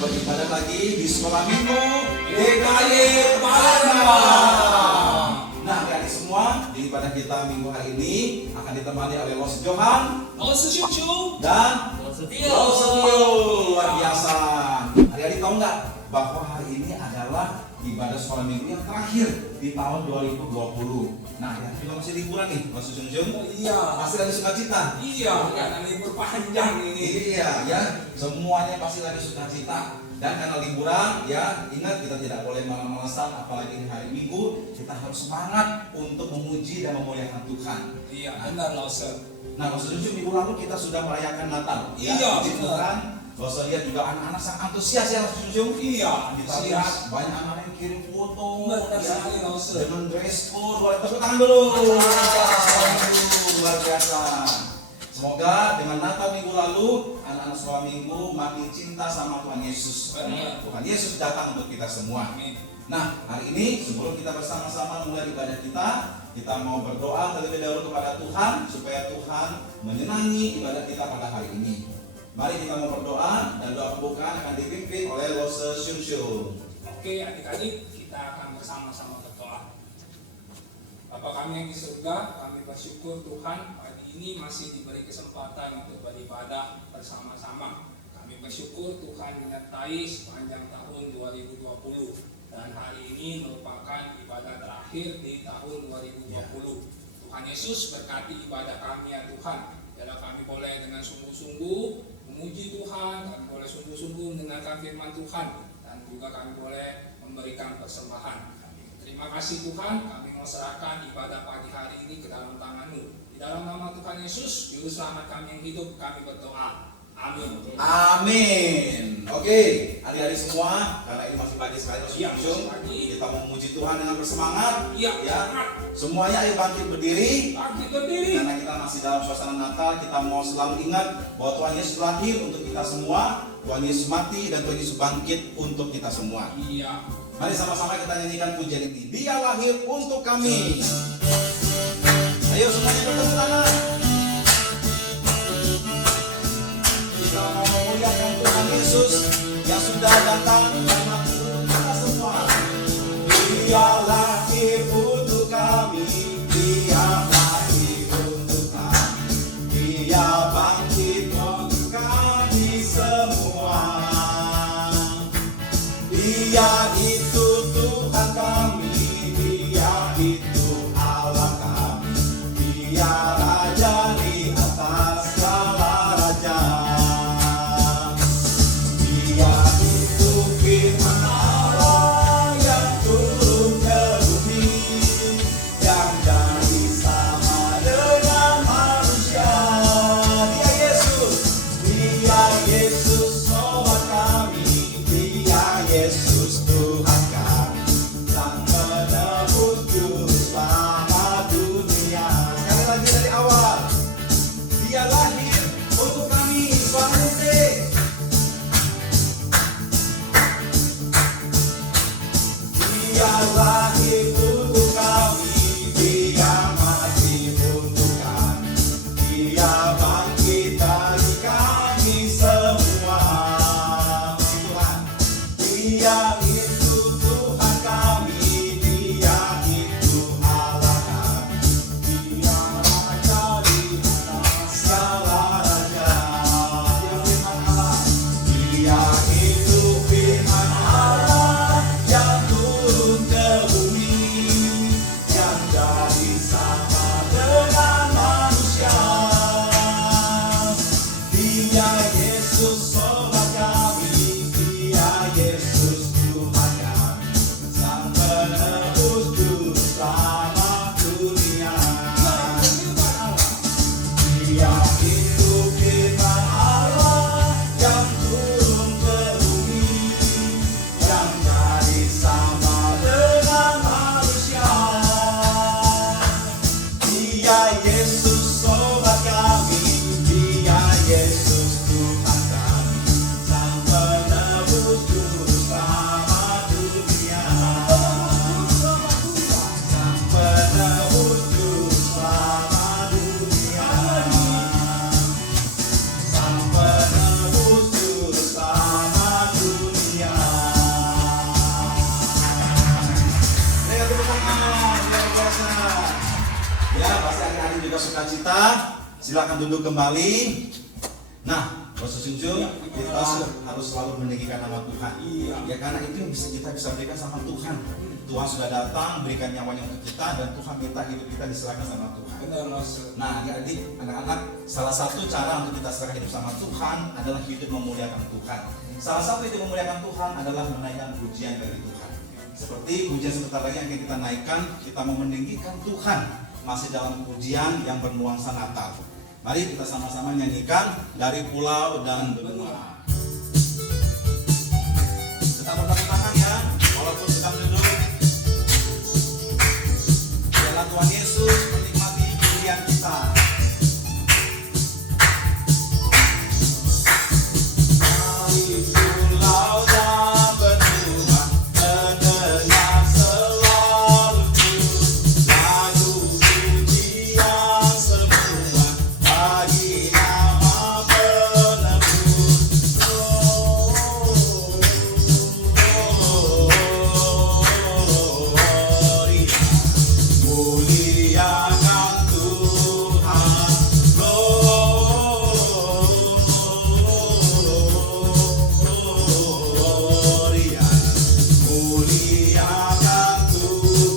beribadah lagi di sekolah minggu GKY Palembang. Nah, adik-adik semua, di ibadah kita minggu hari ini akan ditemani oleh Los Johan, Los Syucu, dan Los Setio. Luar biasa. Adik-adik tahu nggak bahwa hari ini adalah ibadah sekolah minggu yang terakhir di tahun 2020. Nah, ya juga masih liburan nih, Mas Junjung. Oh, iya. Pasti lagi sukacita. Iya, karena libur panjang ini. Iya, ya, semuanya pasti lagi sukacita. Dan karena liburan, ya ingat kita tidak boleh malas-malasan, apalagi di hari Minggu kita harus semangat untuk memuji dan memuliakan Tuhan. Iya, benar Los. Nah, Mas Junjung, minggu lalu kita sudah merayakan Natal. Iya, puji benar. Tuhan. Los lihat juga anak-anak sangat antusias ya, Mas Junjung. Iya, Kita antusias. lihat banyak anak yang kirim foto, Benar ya, sekali, Los. dengan dress code. Boleh tepuk tangan dulu. Luar biasa. Semoga dengan Natal minggu lalu anak-anak sekolah minggu makin cinta sama Tuhan Yesus. Benar. Tuhan Yesus datang untuk kita semua. Amin. Nah, hari ini sebelum kita bersama-sama mulai ibadah kita mau berdoa terlebih dahulu kepada Tuhan supaya Tuhan menyenangi ibadah kita pada hari ini. Mari kita mau berdoa, dan doa pembukaan akan dipimpin oleh Los Syucu. Oke, adik-adik, kita akan bersama-sama berdoa. Bapa kami yang di surga, kami bersyukur Tuhan pagi ini masih diberi kesempatan untuk beribadah bersama-sama. Kami bersyukur Tuhan menyertai sepanjang tahun 2020, dan hari ini merupakan ibadah terakhir di tahun 2020. Tuhan Yesus berkati ibadah kami ya Tuhan. Biarlah kami boleh dengan sungguh-sungguh memuji Tuhan, kami boleh sungguh-sungguh mendengarkan firman Tuhan, dan juga kami boleh memberikan persembahan. Terima kasih Tuhan, kami mau serahkan ibadah pagi hari ini ke dalam tangan-Mu. Di dalam nama Tuhan Yesus, Juru Selamat kami yang hidup, kami berdoa. Amin. Amin. Oke, adik-adik semua, karena ini masih pagi sekali, Mas Iya, Junjung, masih pagi. kita mau memuji Tuhan dengan bersemangat. Iya, Ya. semangat. Semuanya ayo bangkit berdiri. Bangkit berdiri. Karena kita masih dalam suasana Natal, kita mau selalu ingat bahwa Tuhan Yesus lahir untuk kita semua, Tuhan Yesus mati, dan Tuhan Yesus bangkit untuk kita semua. Iya. Mari sama-sama kita nyanyikan pujian ini. Dia lahir untuk kami. Ayo semuanya bertepuk tangan. Kita mau memuliakan Tuhan Yesus yang sudah datang dan mati untuk kita semua. Dia lahir untuk kami. Dia lahir untuk kami. Dia bangkit untuk kami semua. Dia itu Tuhan kami, Dia itu Allah kami, Dia Raja di atas segala raja. Dia itu firman Allah yang turun ke bumi. adik-adik juga sukacita, silakan duduk kembali. Nah, Proses Junjung, kita harus selalu meninggikan nama Tuhan. Ya karena itu yang kita bisa berikan sama Tuhan. Tuhan sudah datang, berikan nyawanya untuk kita, dan Tuhan minta hidup kita diserahkan sama Tuhan. Nah, adik-adik, anak-anak, salah satu cara untuk kita serahkan hidup sama Tuhan adalah hidup memuliakan Tuhan. Salah satu hidup memuliakan Tuhan adalah menaikkan pujian dari Tuhan. Seperti pujian sebentar lagi yang akan kita naikkan, kita mau meninggikan Tuhan masih dalam pujian yang bernuansa Natal. Mari kita sama-sama nyanyikan dari pulau dan benua. Tetap bertepuk tangan ya, walaupun sedang duduk. Biarlah Tuhan Yesus menikmati pujian kita. Dari pulau dan benua, terdengar selalu lagu pujian semua bagi nama penebus. Muliakan Tuhan, gloria. Muliakan Tuhan.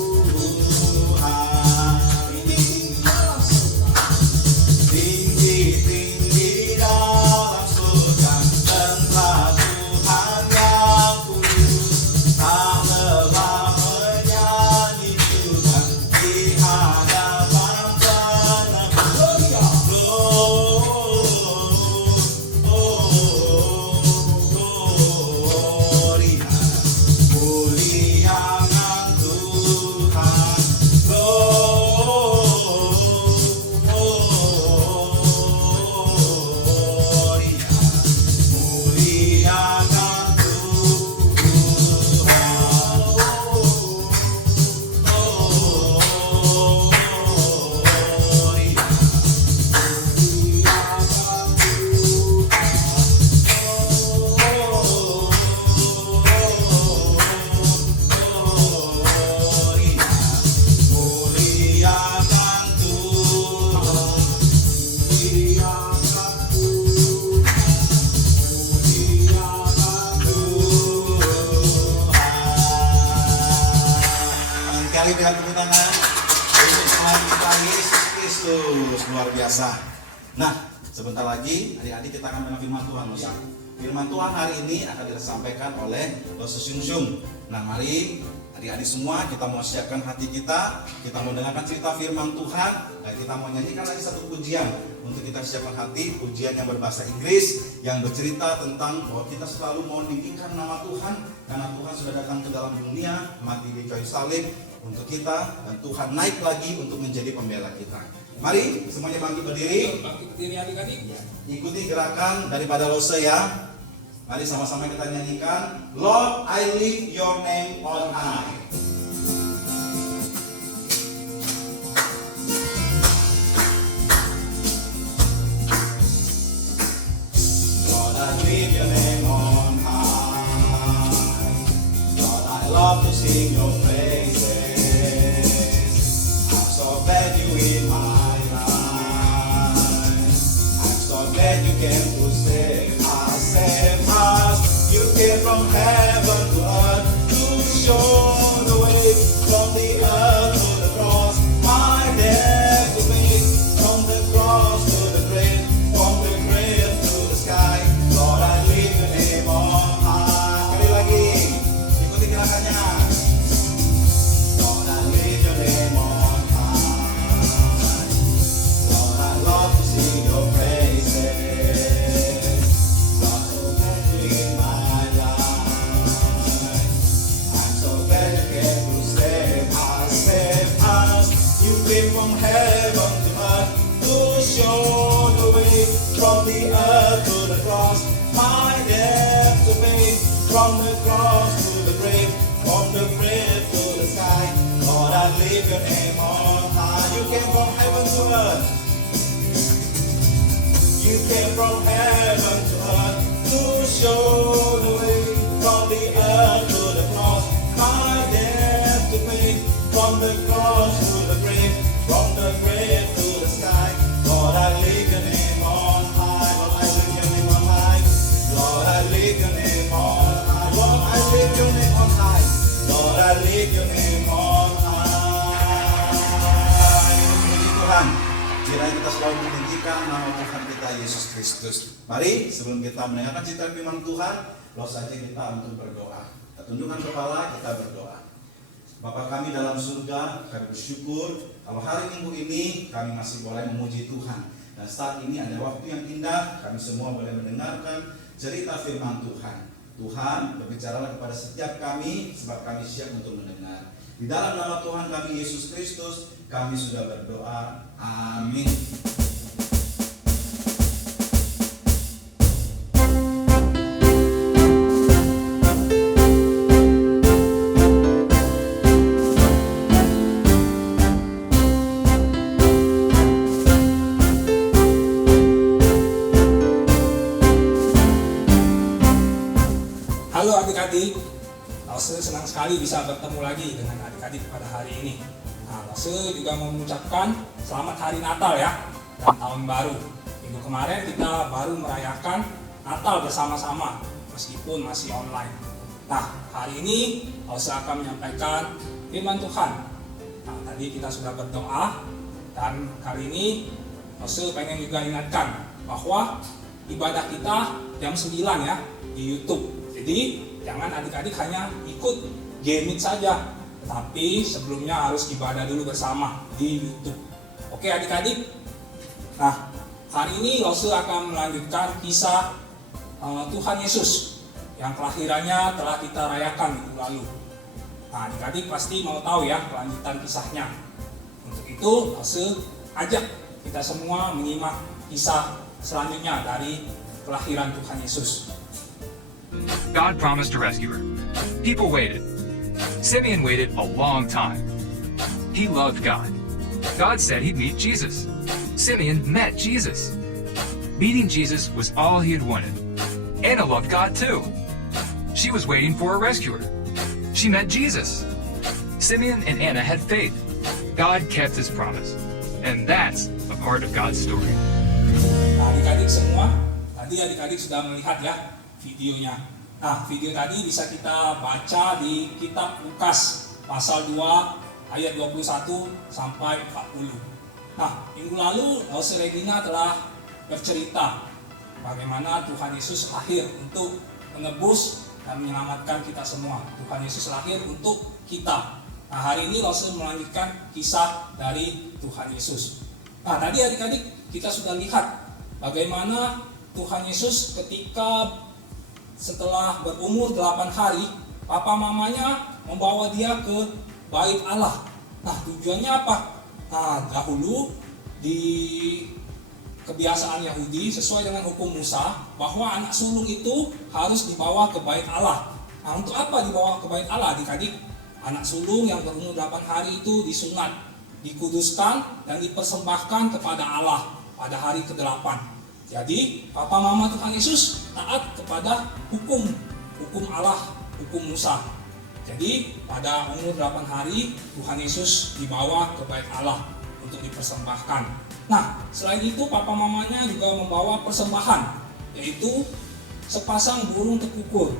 Tinggi-tinggi dalam surga, tentang Tuhan yang kudus, tak lelah menyanyi juga di hadapan penebus. Gloria. Muliakan Tuhan, gloria. Muliakan Kali dengan tepuk tangan untuk Tuhan kita Yesus Kristus, luar biasa. Nah, sebentar lagi adik-adik kita akan mendengar firman Tuhan. Firman Tuhan hari ini akan disampaikan oleh Proses Junjung. Nah, mari adik-adik semua kita mau siapkan hati kita mau dengarkan cerita firman Tuhan, dan kita mau nyanyikan lagi satu pujian untuk kita siapkan hati, pujian yang berbahasa Inggris yang bercerita tentang bahwa kita selalu mau meninggikan nama Tuhan karena Tuhan sudah datang ke dalam dunia, mati di kayu salib untuk kita, dan Tuhan naik lagi untuk menjadi pembela kita. Mari semuanya bangkit berdiri. Bangkit berdiri adik-adik. Ikuti gerakan daripada Lose ya. Mari sama-sama kita nyanyikan Lord, I lift your name on high. Lord, I lift your name on high. Lord, I love to sing your praises. I'm so glad you in my life. I'm so glad you came to save us, save us. You came from heaven to earth to show the way, from the earth to the cross, my death to pay, from the cross to the grave, from the grave to the sky. Lord, I lift your name on high. Sekali lagi, ikuti gerakannya. Lord, I lift your name on high. Lord, I love to sing your praises. Lord, so glad you in my life. I'm so glad you came to save us, save us. You came from heaven to earth to show the way, from the earth to the cross, my death to pay, from the cross to the grave, from the grave to the sky. Lord, I lift your name on high. You came from heaven to earth. You came from heaven to earth to show the way, from the earth to the cross, my death to pay, from the cross to the grave, from the grave to meninggikan nama Tuhan kita Yesus Kristus. Mari sebelum kita mendengarkan cerita firman Tuhan, lalu saja kita untuk berdoa. Kita tundukkan kepala, kita berdoa. Bapa kami dalam surga, kami bersyukur kalau hari Minggu ini kami masih boleh memuji Tuhan. Dan saat ini ada waktu yang indah, kami semua boleh mendengarkan cerita firman Tuhan. Tuhan, berbicaralah kepada setiap kami, sebab kami siap untuk mendengar. Di dalam nama Tuhan kami Yesus Kristus, kami sudah berdoa. Amin. Halo adik-adik, Lause senang sekali bisa bertemu lagi dengan adik-adik pada hari ini. Nah, Lause juga mau mengucapkan selamat hari Natal ya, dan tahun baru. Minggu kemarin kita baru merayakan Natal bersama-sama, meskipun masih online. Nah, hari ini Lause akan menyampaikan firman Tuhan. Nah, tadi kita sudah berdoa, dan kali ini Lause pengen juga ingatkan bahwa ibadah kita jam 9 ya, di YouTube. Jadi jangan adik-adik hanya ikut G-Meet saja, tapi sebelumnya harus ibadah dulu bersama di YouTube. Oke adik-adik. Nah, hari ini Lause akan melanjutkan kisah Tuhan Yesus yang kelahirannya telah kita rayakan minggu lalu. Nah, adik-adik pasti mau tahu ya kelanjutan kisahnya. Untuk itu Lause ajak kita semua menyimak kisah selanjutnya dari kelahiran Tuhan Yesus. God promised a rescuer. People waited. Simeon waited a long time. He loved God. God said he'd meet Jesus. Simeon met Jesus. Meeting Jesus was all he had wanted. Anna loved God too. She was waiting for a rescuer. She met Jesus. Simeon and Anna had faith. God kept his promise. And that's a part of God's story. Nah, adik-adik semua, tadi adik-adik sudah melihat ya videonya. Nah, video tadi bisa kita baca di kitab Lukas pasal 2 ayat 21 sampai 40. Nah, minggu lalu Lause Regina telah bercerita bagaimana Tuhan Yesus lahir untuk menebus dan menyelamatkan kita semua. Tuhan Yesus lahir untuk kita. Nah, hari ini Lause melanjutkan kisah dari Tuhan Yesus. Nah, tadi adik-adik kita sudah lihat bagaimana Tuhan Yesus ketika setelah berumur 8 hari, papa mamanya membawa dia ke bait Allah. Nah, tujuannya apa? Nah, dahulu di kebiasaan Yahudi sesuai dengan hukum Musa bahwa anak sulung itu harus dibawa ke bait Allah. Nah, untuk apa dibawa ke bait Allah adik-adik? Anak sulung yang berumur 8 hari itu disunat, dikuduskan dan dipersembahkan kepada Allah pada hari ke-8. Jadi, papa mama Tuhan Yesus taat kepada hukum Allah, hukum Musa. Jadi, pada umur 8 hari Tuhan Yesus dibawa ke bait Allah untuk dipersembahkan. Nah, selain itu papa mamanya juga membawa persembahan, yaitu sepasang burung tekukur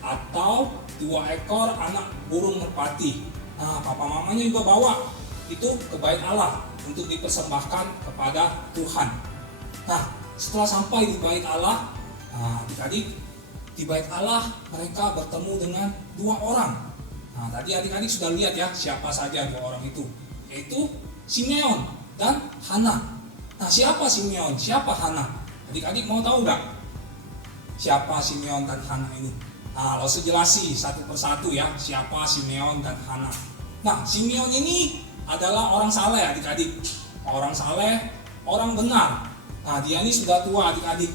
atau 2 ekor anak burung merpati. Nah, papa mamanya juga bawa itu ke bait Allah untuk dipersembahkan kepada Tuhan. Nah, setelah sampai di bait Allah, adik-adik, di bait Allah mereka bertemu dengan 2 orang. Nah, tadi adik-adik sudah lihat ya siapa saja 2 orang itu, yaitu Simeon dan Hana. Nah, siapa Simeon? Siapa Hana? Adik-adik mau tahu nggak siapa Simeon dan Hana ini? Nah, Lause jelasi satu persatu ya siapa Simeon dan Hana. Nah, Simeon ini adalah orang saleh adik-adik. Orang saleh, orang benar. Nah, dia ini sudah tua adik-adik.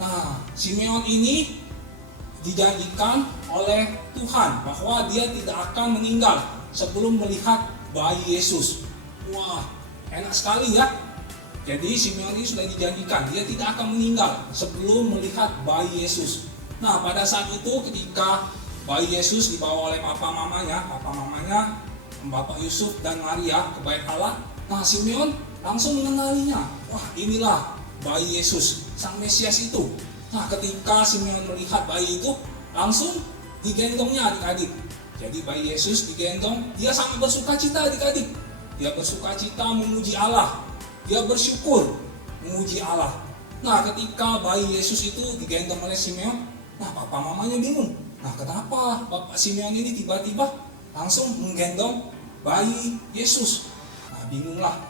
Nah, Simeon ini dijanjikan oleh Tuhan bahwa dia tidak akan meninggal sebelum melihat bayi Yesus. Wah, enak sekali ya. Jadi Simeon ini sudah dijanjikan dia tidak akan meninggal sebelum melihat bayi Yesus. Nah, pada saat itu ketika bayi Yesus dibawa oleh papa mamanya Bapak Yusuf dan Maria ke bait Allah. Nah, Simeon langsung mengenalinya. Wah, inilah bayi Yesus, sang Mesias itu. Nah, ketika Simeon melihat bayi itu, langsung digendongnya adik-adik. Jadi bayi Yesus digendong, dia sangat bersuka cita adik-adik. Dia bersuka cita memuji Allah. Dia bersyukur memuji Allah. Nah, ketika bayi Yesus itu digendong oleh Simeon, nah papa mamanya bingung. Nah, kenapa Bapak Simeon ini tiba-tiba langsung menggendong bayi Yesus? Nah, bingunglah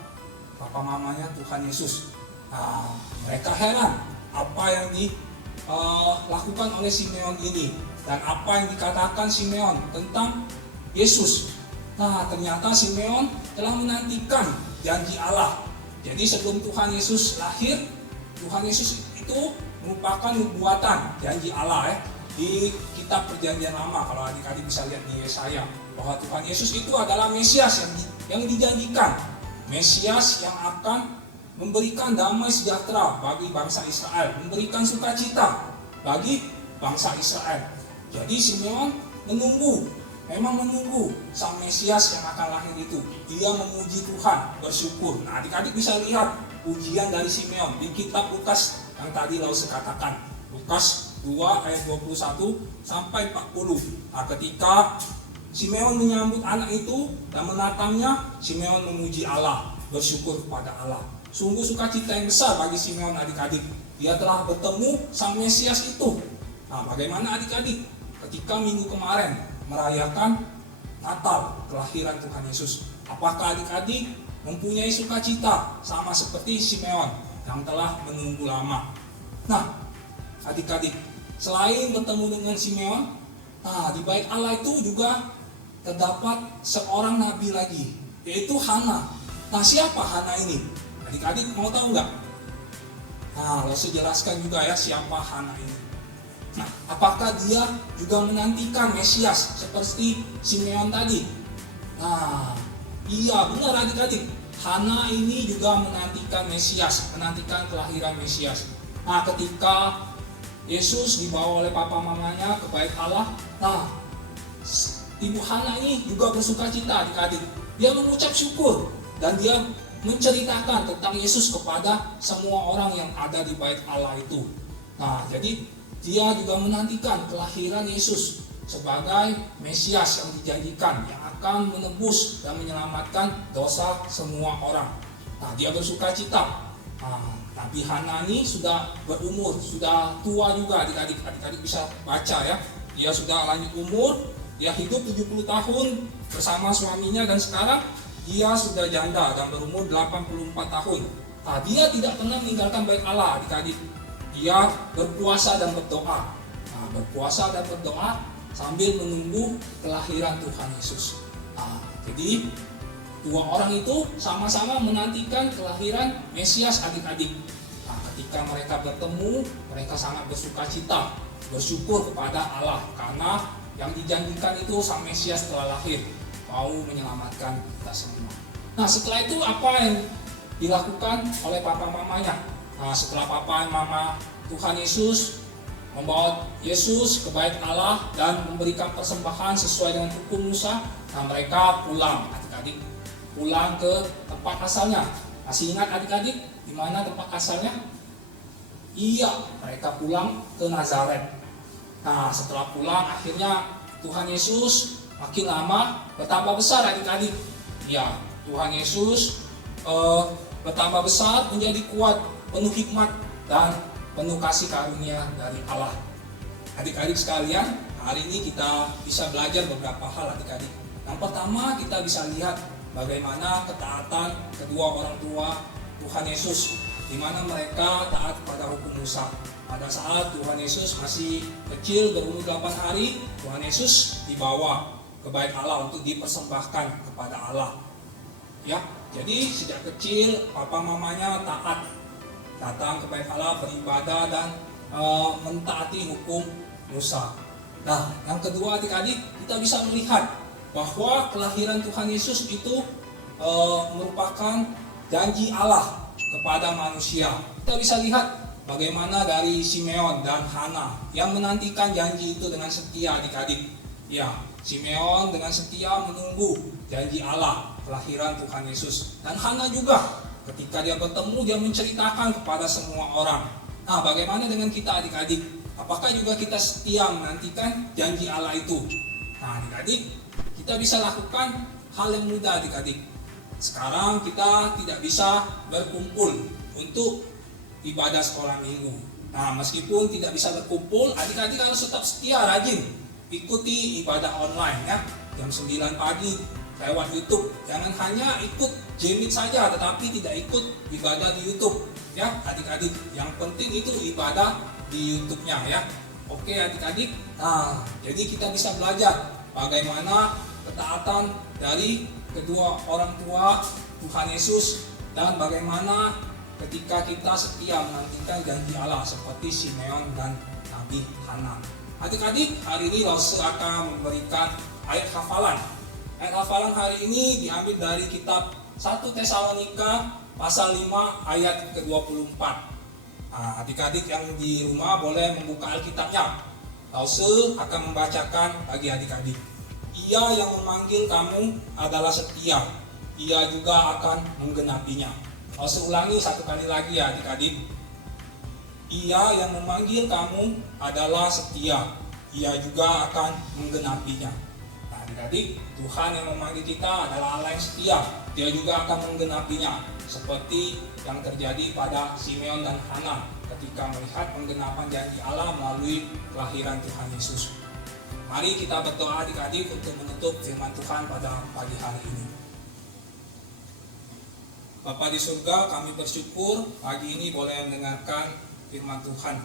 papa mamanya Tuhan Yesus. Nah, mereka heran apa yang dilakukan oleh Simeon ini dan apa yang dikatakan Simeon tentang Yesus. Nah, ternyata Simeon telah menantikan janji Allah. Jadi sebelum Tuhan Yesus lahir, Tuhan Yesus itu merupakan nubuatan janji Allah di kitab Perjanjian Lama. Kalau adik-adik bisa lihat di Yesaya, bahwa Tuhan Yesus itu adalah Mesias yang dijanjikan, Mesias yang akan memberikan damai sejahtera bagi bangsa Israel, memberikan sukacita bagi bangsa Israel. Jadi Simeon memang menunggu sang Mesias yang akan lahir itu. Dia memuji Tuhan, bersyukur. Nah, adik-adik bisa lihat pujian dari Simeon di kitab Lukas yang tadi Lause katakan, Lukas 2 ayat 21 sampai 40. Nah, ketika Simeon menyambut anak itu dan menatangnya, Simeon memuji Allah, bersyukur kepada Allah. Sungguh sukacita yang besar bagi Simeon, adik-adik. Dia telah bertemu sang Mesias itu. Nah, bagaimana adik-adik ketika minggu kemarin merayakan Natal, kelahiran Tuhan Yesus? Apakah adik-adik mempunyai sukacita sama seperti Simeon yang telah menunggu lama? Nah, adik-adik, selain bertemu dengan Simeon, nah di bait Allah itu juga terdapat seorang nabi lagi, yaitu Hana. Nah, siapa Hana ini? Adik-adik mau tahu nggak? Nah, Lause jelaskan juga ya siapa Hana ini. Nah, apakah dia juga menantikan Mesias seperti Simeon tadi? Nah, iya benar adik-adik. Hana ini juga menantikan Mesias, menantikan kelahiran Mesias. Nah, ketika Yesus dibawa oleh papa mamanya ke bait Allah, nah ibu Hana ini juga bersukacita adik-adik. Dia mengucap syukur dan dia menceritakan tentang Yesus kepada semua orang yang ada di bait Allah itu. Nah, jadi dia juga menantikan kelahiran Yesus sebagai Mesias yang dijanjikan, yang akan menebus dan menyelamatkan dosa semua orang. Nah, dia bersukacita. Nah, Nabi Hana ini sudah berumur, sudah tua juga adik-adik. Adik-adik bisa baca ya. Dia sudah lanjut umur, dia hidup 70 tahun bersama suaminya dan sekarang dia sudah janda dan berumur 84 tahun. Nah, dia tidak pernah meninggalkan bait Allah adik-adik. Dia berpuasa dan berdoa. Nah, berpuasa dan berdoa sambil menunggu kelahiran Tuhan Yesus. Nah, jadi dua orang itu sama-sama menantikan kelahiran Mesias adik-adik. Nah, ketika mereka bertemu, mereka sangat bersukacita, bersyukur kepada Allah karena yang dijanjikan itu sang Mesias telah lahir, mau menyelamatkan kita semua. Nah, setelah itu apa yang dilakukan oleh papa mamanya? Nah, setelah papa mama Tuhan Yesus membawa Yesus ke bait Allah dan memberikan persembahan sesuai dengan hukum Musa, nah mereka pulang adik-adik, pulang ke tempat asalnya. Masih ingat adik-adik di mana tempat asalnya? Iya, mereka pulang ke Nazaret. Nah, setelah pulang akhirnya Tuhan Yesus makin lama bertambah besar adik-adik. Ya, Tuhan Yesus bertambah besar, menjadi kuat, penuh hikmat dan penuh kasih karunia dari Allah. Adik-adik sekalian, hari ini kita bisa belajar beberapa hal adik-adik. Yang pertama, kita bisa lihat bagaimana ketaatan kedua orang tua Tuhan Yesus, di mana mereka taat pada hukum Musa. Pada saat Tuhan Yesus masih kecil, berumur 8 hari, Tuhan Yesus dibawa ke bait Allah untuk dipersembahkan kepada Allah. Ya, jadi sejak kecil papa mamanya taat, datang ke bait Allah, beribadah dan mentaati hukum Musa. Nah, yang kedua adik-adik, kita bisa melihat bahwa kelahiran Tuhan Yesus itu merupakan janji Allah kepada manusia. Kita bisa lihat bagaimana dari Simeon dan Hana yang menantikan janji itu dengan setia adik-adik. Ya, Simeon dengan setia menunggu janji Allah kelahiran Tuhan Yesus. Dan Hana juga ketika dia bertemu, dia menceritakan kepada semua orang. Nah, bagaimana dengan kita adik-adik? Apakah juga kita setia menantikan janji Allah itu? Nah, adik-adik, kita bisa lakukan hal yang mudah adik-adik. Sekarang kita tidak bisa berkumpul untuk ibadah sekolah minggu. Nah, meskipun tidak bisa berkumpul, adik-adik harus tetap setia rajin ikuti ibadah online ya, jam 9 pagi lewat YouTube. Jangan hanya ikut Jemit saja tetapi tidak ikut ibadah di YouTube ya adik-adik. Yang penting itu ibadah di YouTube-nya ya. Oke adik-adik. Nah, jadi kita bisa belajar bagaimana ketaatan dari kedua orang tua Tuhan Yesus dan bagaimana ketika kita setia menantikan janji Allah seperti Simeon dan Nabi Hana. Adik-adik, hari ini Lause akan memberikan ayat hafalan. Ayat hafalan hari ini diambil dari kitab 1 Tesalonika pasal 5 ayat ke-24. Nah, adik-adik yang di rumah boleh membuka Alkitabnya. Lause akan membacakan bagi adik-adik. Ia yang memanggil kamu adalah setia. Ia juga akan menggenapinya. Lause ulangi satu kali lagi ya adik-adik. Ia yang memanggil kamu adalah setia. Ia juga akan menggenapinya. Nah adik-adik, Tuhan yang memanggil kita adalah Allah yang setia. Dia juga akan menggenapinya. Seperti yang terjadi pada Simeon dan Hana ketika melihat penggenapan janji Allah melalui kelahiran Tuhan Yesus. Mari kita berdoa adik-adik untuk menutup firman Tuhan pada pagi hari ini. Bapa di surga, kami bersyukur pagi ini boleh mendengarkan firman Tuhan.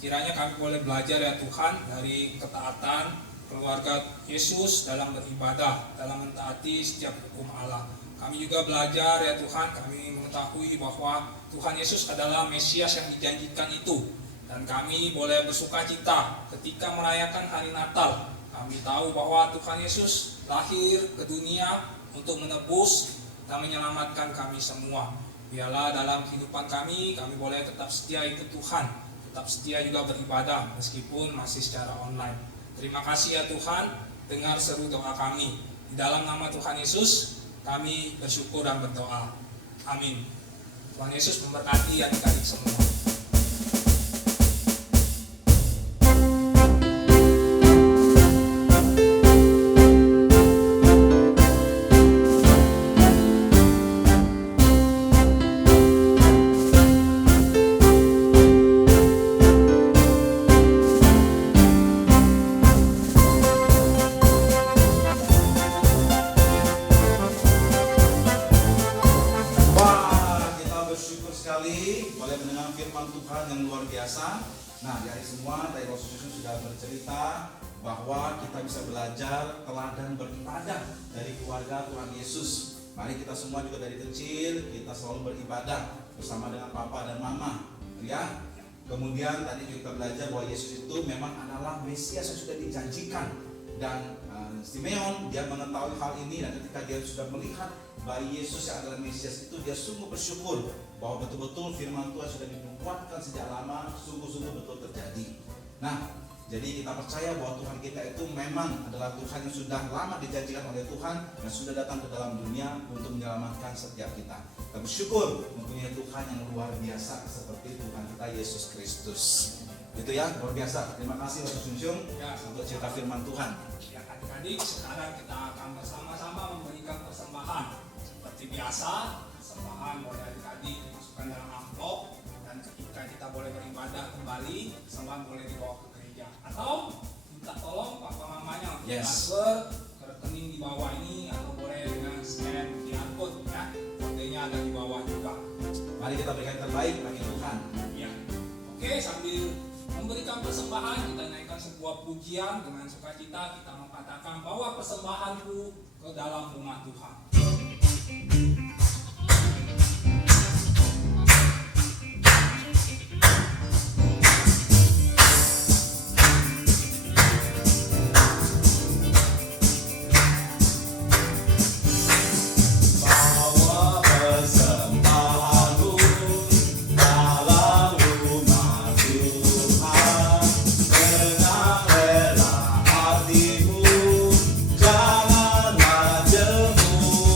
Kiranya kami boleh belajar ya Tuhan dari ketaatan keluarga Yesus dalam beribadah, dalam mentaati setiap hukum Allah. Kami juga belajar ya Tuhan, kami mengetahui bahwa Tuhan Yesus adalah Mesias yang dijanjikan itu. Dan kami boleh bersuka cita ketika merayakan hari Natal. Kami tahu bahwa Tuhan Yesus lahir ke dunia untuk menebus dan menyelamatkan kami semua. Biarlah dalam kehidupan kami boleh tetap setia ikut Tuhan, tetap setia juga beribadah meskipun masih secara online. Terima kasih ya Tuhan, dengar seru doa kami. Di dalam nama Tuhan Yesus, kami bersyukur dan berdoa. Amin. Tuhan Yesus memberkati adik-adik semua. Nah, dari semua dari Rasul sudah bercerita bahwa kita bisa belajar teladan beribadah dari keluarga Tuhan Yesus. Mari kita semua juga dari kecil kita selalu beribadah bersama dengan papa dan mama, ya. Kemudian tadi kita belajar bahwa Yesus itu memang adalah Mesias yang sudah dijanjikan dan Simeon dia mengetahui hal ini dan ketika dia sudah melihat bayi Yesus yang adalah Mesias itu dia sungguh bersyukur bahwa betul-betul firman Tuhan sudah dinubuatkan sejak lama, sungguh-sungguh betul terjadi. Nah, jadi kita percaya bahwa Tuhan kita itu memang adalah Tuhan yang sudah lama dijanjikan oleh Tuhan yang sudah datang ke dalam dunia untuk menyelamatkan setiap kita. Kita bersyukur mempunyai Tuhan yang luar biasa seperti Tuhan kita Yesus Kristus. Itu ya, luar biasa. Terima kasih Bapak Sunsyung untuk cerita firman Tuhan. Ya adik-adik, sekarang kita akan bersama-sama memberikan persembahan. Seperti biasa, persembahan boleh adik-adik dimasukkan dalam amplop, dan ketika kita boleh beribadah kembali, persembahan boleh dibawa ke gereja atau minta tolong papa mamanya untuk transfer ke rekening di bawah ini atau boleh dengan scan QR code ya, kodenya ada di bawah juga. Mari kita berikan yang terbaik bagi Tuhan. Ya. Oke, sambil memberikan persembahan kita naikkan sebuah pujian dengan sukacita, kita mengatakan bahwa persembahanku ke dalam rumah Tuhan. Jangan jemu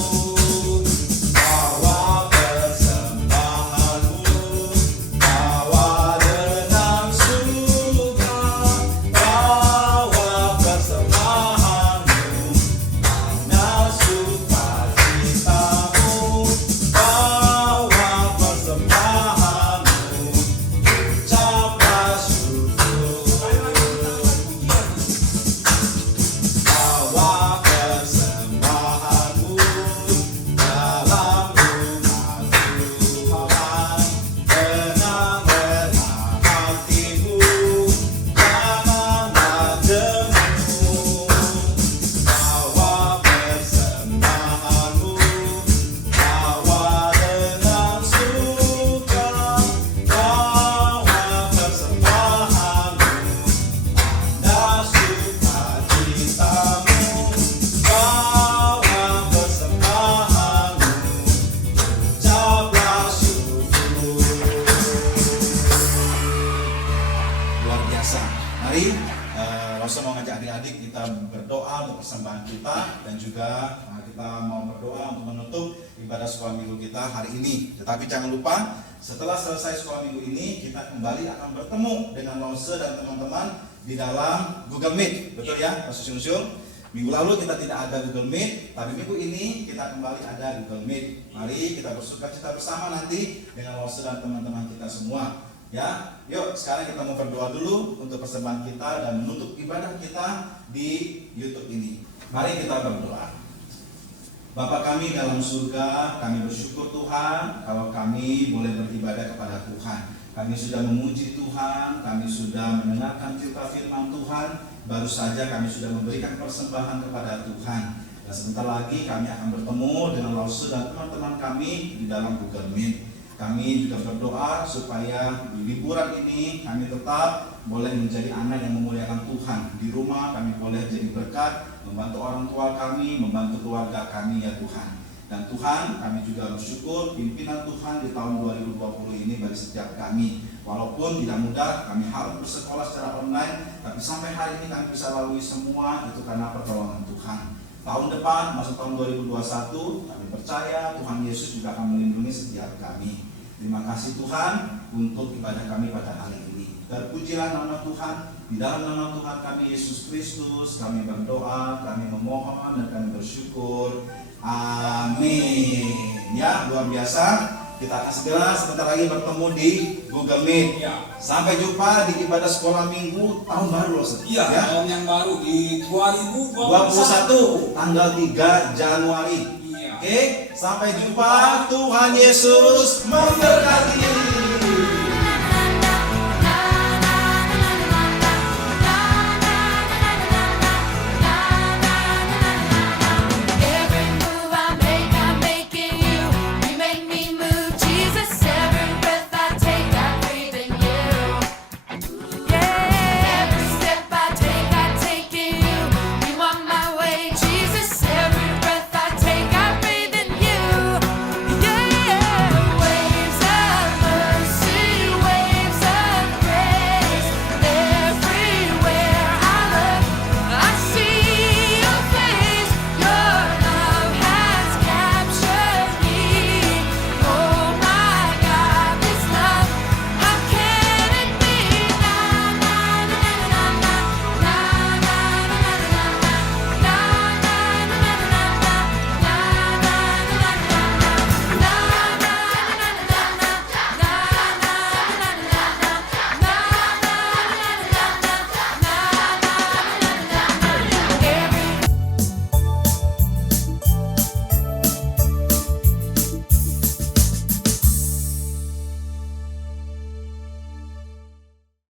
persembahan kita dan juga kita mau berdoa untuk menutup ibadah sekolah minggu kita hari ini. Tetapi jangan lupa, setelah selesai sekolah minggu ini kita kembali akan bertemu dengan Lause dan teman-teman di dalam Google Meet. Betul ya, Pak Susun? Minggu lalu kita tidak ada Google Meet, tapi minggu ini kita kembali ada Google Meet. Mari kita bersukacita bersama nanti dengan Lause dan teman-teman kita semua. Ya, yuk sekarang kita mau berdoa dulu untuk persembahan kita dan menutup ibadah kita di YouTube ini. Mari kita berdoa. Bapa kami dalam surga, kami bersyukur Tuhan kalau kami boleh beribadah kepada Tuhan. Kami sudah memuji Tuhan, kami sudah mendengarkan cerita firman Tuhan, baru saja kami sudah memberikan persembahan kepada Tuhan. Dan sebentar lagi kami akan bertemu dengan Lause dan teman-teman kami di dalam Google Meet. Kami juga berdoa supaya di liburan ini kami tetap boleh menjadi anak yang memuliakan Tuhan. Di rumah kami boleh jadi berkat, membantu orang tua kami, membantu keluarga kami ya Tuhan. Dan Tuhan, kami juga bersyukur pimpinan Tuhan di tahun 2020 ini bagi setiap kami. Walaupun tidak mudah, kami harus bersekolah secara online, tapi sampai hari ini kami bisa lalui semua itu karena pertolongan Tuhan. Tahun depan, masuk tahun 2021, kami percaya Tuhan Yesus juga akan melindungi setiap kami. Terima kasih Tuhan untuk ibadah kami pada hari ini. Terpujilah nama Tuhan, di dalam nama Tuhan kami Yesus Kristus, kami berdoa, kami memohon dan kami bersyukur. Amin. Ya, luar biasa. Kita akan segera sebentar lagi bertemu di Google Meet. Ya. Sampai jumpa di ibadah sekolah minggu tahun baru loh. Iya, Ya. tahun yang baru di 2021 tanggal 3 Januari. Iya. Oke, sampai jumpa. Tuhan Yesus memberkati.